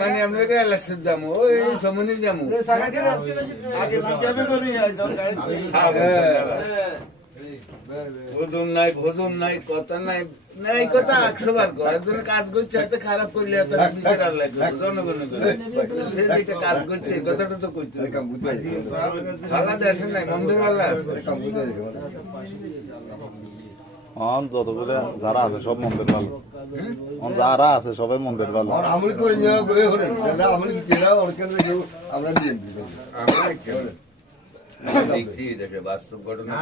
মানে আমরা এলাকার যাবো ওই সমনি যাবো ভোজন নাই কথা নাই নাই কথা 100 বার একজন কাজ করছে এত খারাপ করলে এত বিচার আর লাগবে জনগণের যেটা কাজ করছে কথাটা তো করতে ভালো দেশে নাই মন্দির ভালো যতগুলো যারা আছে সব মন্দির ভালো যারা আছে সবাই মন্দির ভালো দেখছি বাস্তব ঘটনা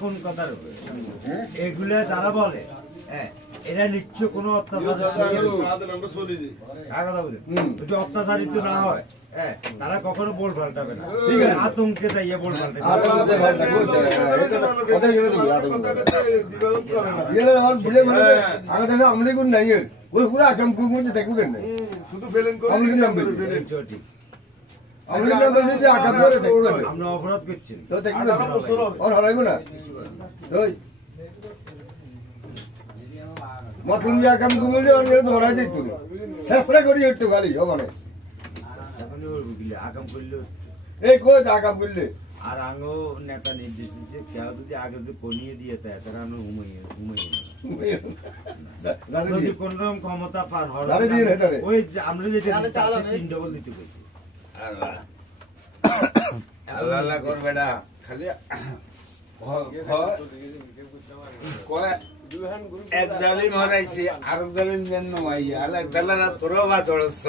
কোন কথার এগুলা যারা বলে এরা নিচ্ছ কোনো অত্যাচারিত না হয় তারা কখনো বল পাল্টাবে না আতঙ্কে যাইয়া বল আমরা অপরাধ করছি চেষ্টা করি একটু খালি ওখানে আগাম করলে এই কই আগাম করলে আর আঙ্গো নেতা নির্দেশ দিচ্ছে কেউ যদি আগে যদি কমিয়ে দিয়ে দেয় তাহলে আমরা যদি কোন রকম ক্ষমতা পার হয় ওই আমরা যেটা 3 ডবল দিতে কইছি আল্লাহ আল্লাহ করবে না খালি এক জালিম হরাইছে আর জালিম জন্য মাইয়া আল্লাহ দালারা তোরা বা দড়ছ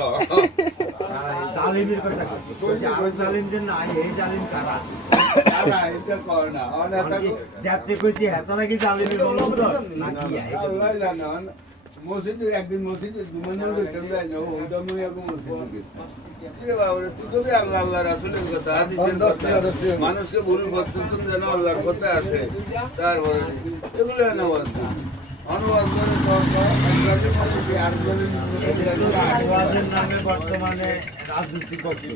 জালিমের কথা কইছি আর জালিম যে না এই জালিম কারা কারা এটা কর না অনেক যাতে কইছি হেতারা কি জালিমের বলন্দ না কি আল্লাহ জানেন মসজিদে একদিন মসজিদে দুমনের কেন যায় না ওইটা মই এক মসজিদে রে বাবা তুই তো আল্লাহ আল্লাহ রাসূলের কথা হাদিসের কথা মানুষকে ভুল বলতেছেন যেন আল্লাহর কথা আসে তারপরে এগুলো নামাজ অনুবাদ আদিবাসীর নামে বর্তমানে রাজনীতি করছে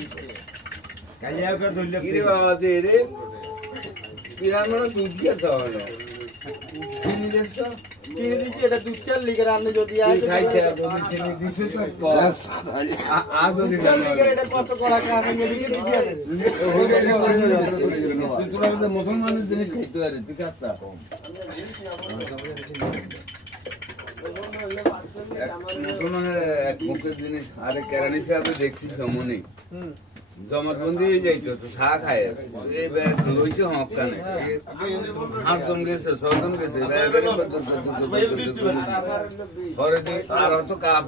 কালিয়াগড় ধরলে কি রে বাবা যে রে পিরামণ দুধ দিয়ে খাওয়া না চিনি দেশ এটা দুধ চাল লিগে রান্না যদি খাইছে চিনি দিছে তো আজ এটা কত করা কারণে লিগে দিছে তোরা আমাদের মুসলমানের জিনিস খাইতে পারে ঠিক আছে মুসলমানের এক মুখের জিনিস আরে কেরানি সাহেব দেখছি সমনে জমাতবন্দি হয়ে যাইতো তো শাক খায় এই ব্যাগ লইছে হকানে 8 জন গেছে 6 জন গেছে পরে আর তো কাপ